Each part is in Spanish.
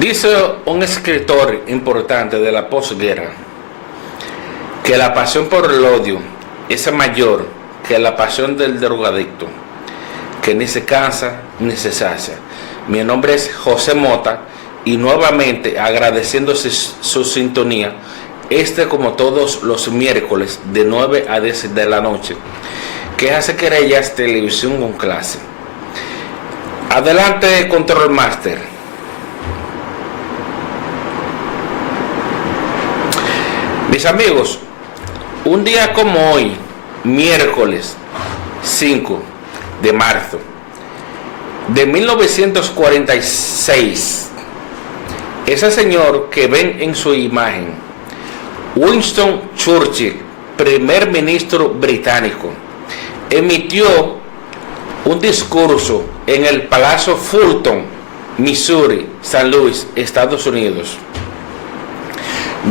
Dice un escritor importante de la posguerra que la pasión por el odio es mayor que la pasión del drogadicto, que ni se cansa ni se sacia. Mi nombre es José Mota y nuevamente agradeciendo su sintonía, como todos los miércoles de 9 a 10 de la noche, que hace querellas televisión con clase. Adelante, Control Master. Mis amigos, un día como hoy, miércoles 5 de marzo de 1946, ese señor que ven en su imagen, Winston Churchill, primer ministro británico, emitió un discurso en el Palacio Fulton, Missouri, San Luis, Estados Unidos,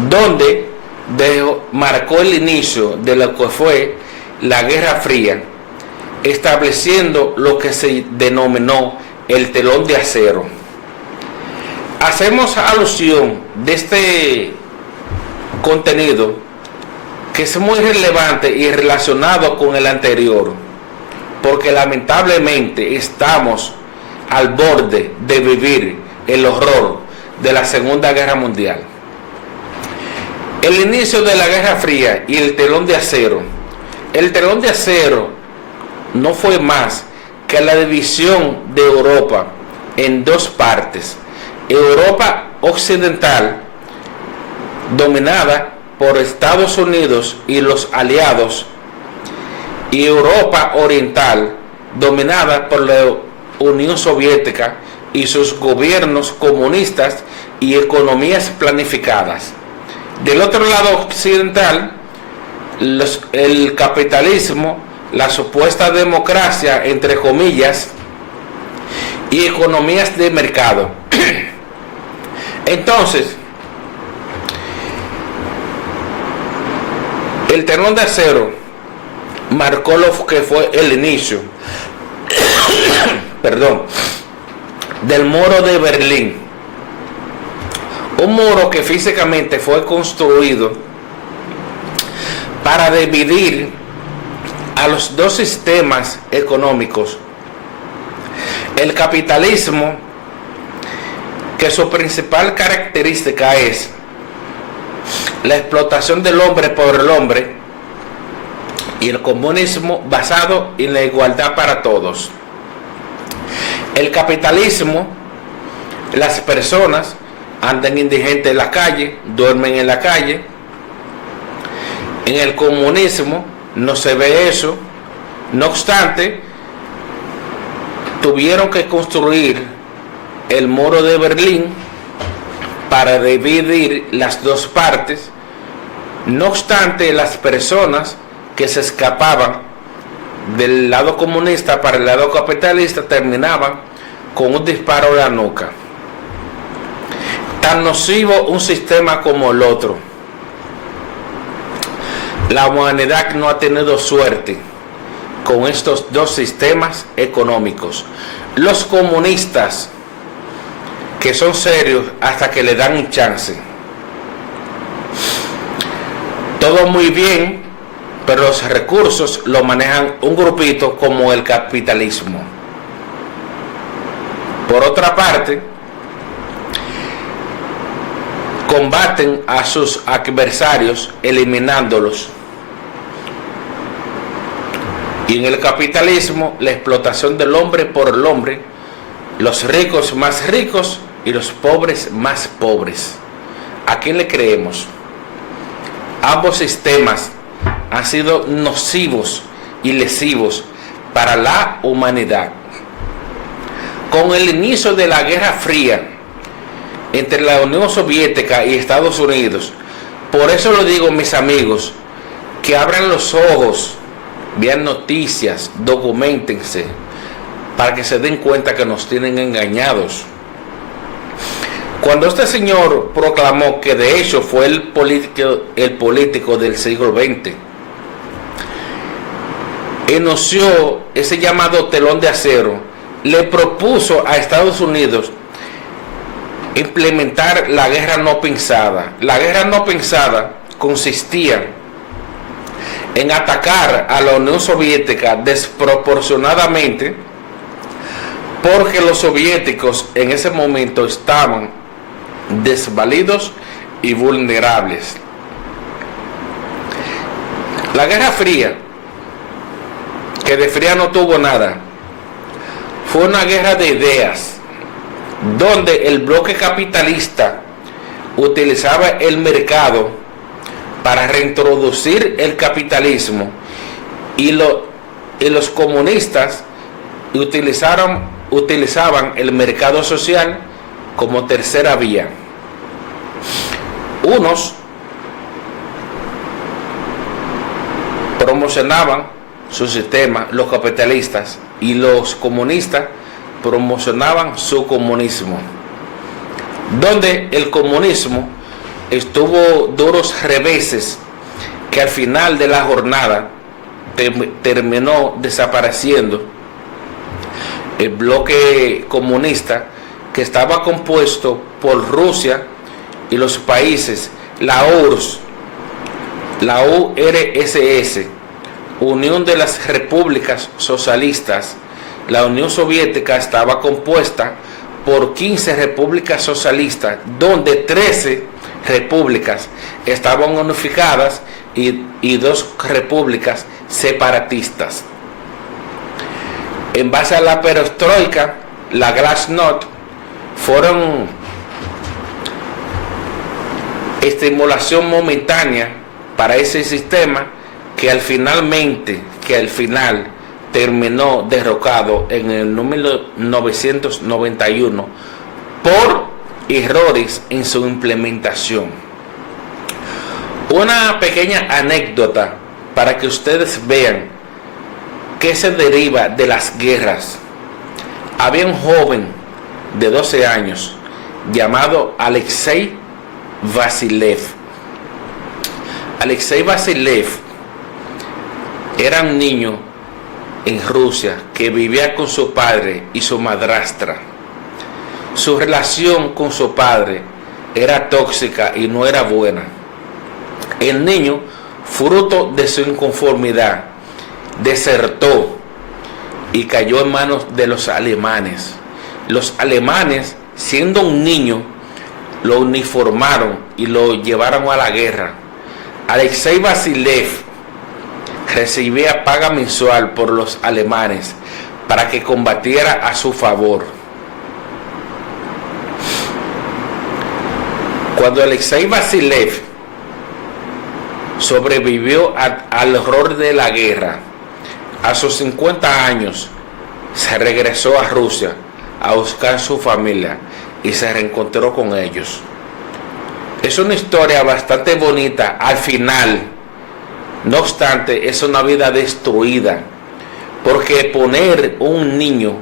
donde marcó el inicio de lo que fue la Guerra Fría, estableciendo lo que se denominó el telón de acero. Hacemos alusión de este contenido que es muy relevante y relacionado con el anterior, porque lamentablemente estamos al borde de vivir el horror de la Segunda Guerra Mundial. El inicio de la Guerra Fría y el telón de acero. El telón de acero no fue más que la división de Europa en dos partes. Europa occidental, dominada por Estados Unidos y los aliados, y Europa oriental, dominada por la Unión Soviética y sus gobiernos comunistas y economías planificadas. Del otro lado occidental, el capitalismo, la supuesta democracia, entre comillas, y economías de mercado. Entonces, el telón de acero marcó lo que fue el inicio del muro de Berlín. Un muro que físicamente fue construido para dividir a los dos sistemas económicos. El capitalismo, que su principal característica es la explotación del hombre por el hombre, y el comunismo basado en la igualdad para todos. El capitalismo, las personas andan indigentes en la calle, duermen en la calle. En el comunismo no se ve eso. No obstante, tuvieron que construir el muro de Berlín para dividir las dos partes. No obstante, las personas que se escapaban del lado comunista para el lado capitalista terminaban con un disparo de la nuca. Tan nocivo un sistema como el otro. La humanidad no ha tenido suerte con estos dos sistemas económicos. Los comunistas, que son serios hasta que le dan un chance. Todo muy bien, pero los recursos lo manejan un grupito como el capitalismo. Por otra parte, combaten a sus adversarios eliminándolos. Y en el capitalismo, la explotación del hombre por el hombre, los ricos más ricos y los pobres más pobres. ¿A quién le creemos? Ambos sistemas han sido nocivos y lesivos para la humanidad. Con el inicio de la Guerra Fría entre la Unión Soviética y Estados Unidos, por eso lo digo, mis amigos, que abran los ojos, vean noticias, documentense, para que se den cuenta que nos tienen engañados. Cuando este señor proclamó que de hecho fue el político del siglo XX, enunció ese llamado telón de acero, le propuso a Estados Unidos implementar la guerra no pensada. La guerra no pensada consistía en atacar a la Unión Soviética desproporcionadamente, porque los soviéticos en ese momento estaban desvalidos y vulnerables. La Guerra Fría, que de fría no tuvo nada, fue una guerra de ideas, donde el bloque capitalista utilizaba el mercado para reintroducir el capitalismo, y los comunistas utilizaban el mercado social como tercera vía. Unos promocionaban su sistema, los capitalistas, y los comunistas promocionaban su comunismo, donde el comunismo estuvo duros reveses, que al final de la jornada terminó desapareciendo el bloque comunista, que estaba compuesto por Rusia y los países, la URSS, la URSS, Unión de las Repúblicas Socialistas. La Unión Soviética estaba compuesta por 15 repúblicas socialistas, donde 13 repúblicas estaban unificadas y 2 repúblicas separatistas. En base a la perestroika, la glasnost, fueron estimulación momentánea para ese sistema, que al final terminó derrocado en el 1991 por errores en su implementación. Una pequeña anécdota para que ustedes vean qué se deriva de las guerras. Había un joven de 12 años llamado Alexei Vasilev. Alexei Vasilev era un niño en Rusia que vivía con su padre y su madrastra. Su relación con su padre era tóxica y no era buena. El niño, fruto de su inconformidad, desertó y cayó en manos de los alemanes. Los alemanes, siendo un niño, lo uniformaron y lo llevaron a la guerra. Alexei Vasilev recibía paga mensual por los alemanes para que combatiera a su favor. Cuando Alexei Vasilev sobrevivió al horror de la guerra, a sus 50 años se regresó a Rusia a buscar su familia y se reencontró con ellos. Es una historia bastante bonita al final. No obstante, es una vida destruida, porque poner un niño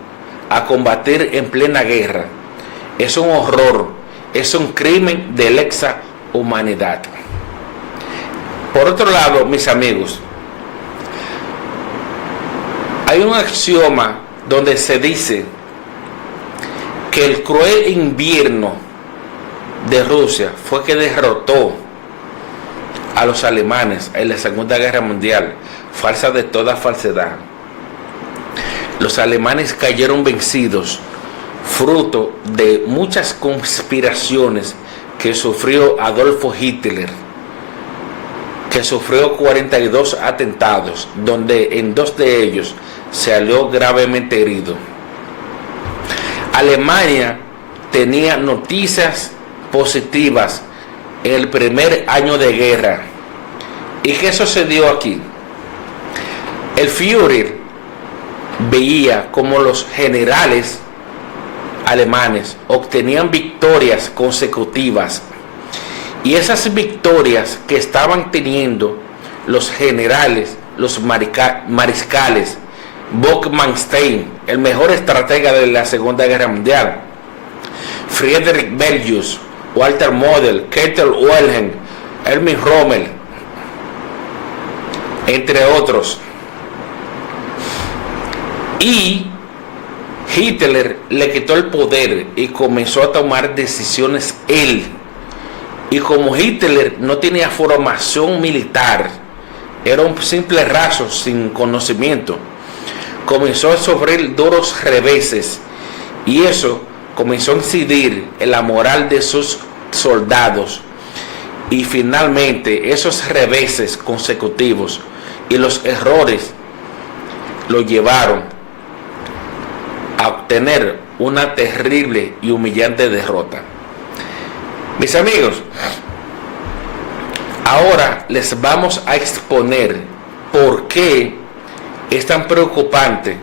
a combatir en plena guerra es un horror, es un crimen de lesa humanidad. Por otro lado, mis amigos, hay un axioma donde se dice que el cruel invierno de Rusia fue que derrotó a los alemanes en la Segunda Guerra Mundial. Falsa de toda falsedad. Los alemanes cayeron vencidos, fruto de muchas conspiraciones que sufrió Adolfo Hitler, que sufrió 42 atentados, donde en 2 de ellos se halló gravemente herido. Alemania tenía noticias positivas en el primer año de guerra. ¿Y qué sucedió aquí? El Führer veía como los generales alemanes obtenían victorias consecutivas, y esas victorias que estaban teniendo los generales, los mariscales, Von Manstein, el mejor estratega de la Segunda Guerra Mundial, Friedrich Belgius, Walter Model, Keitel Wilhelm, Erwin Rommel, entre otros. Y Hitler le quitó el poder y comenzó a tomar decisiones él. Y como Hitler no tenía formación militar, era un simple raso sin conocimiento, comenzó a sufrir duros reveses, y eso comenzó a incidir en la moral de sus soldados. Y finalmente esos reveses consecutivos y los errores lo llevaron a obtener una terrible y humillante derrota. Mis amigos, ahora les vamos a exponer por qué es tan preocupante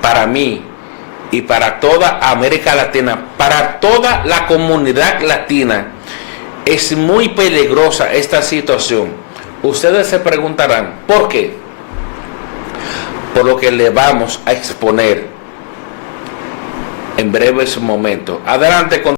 para mí y para toda América Latina, para toda la comunidad latina. Es muy peligrosa esta situación. Ustedes se preguntarán, ¿por qué? Por lo que le vamos a exponer en breves momentos. Adelante con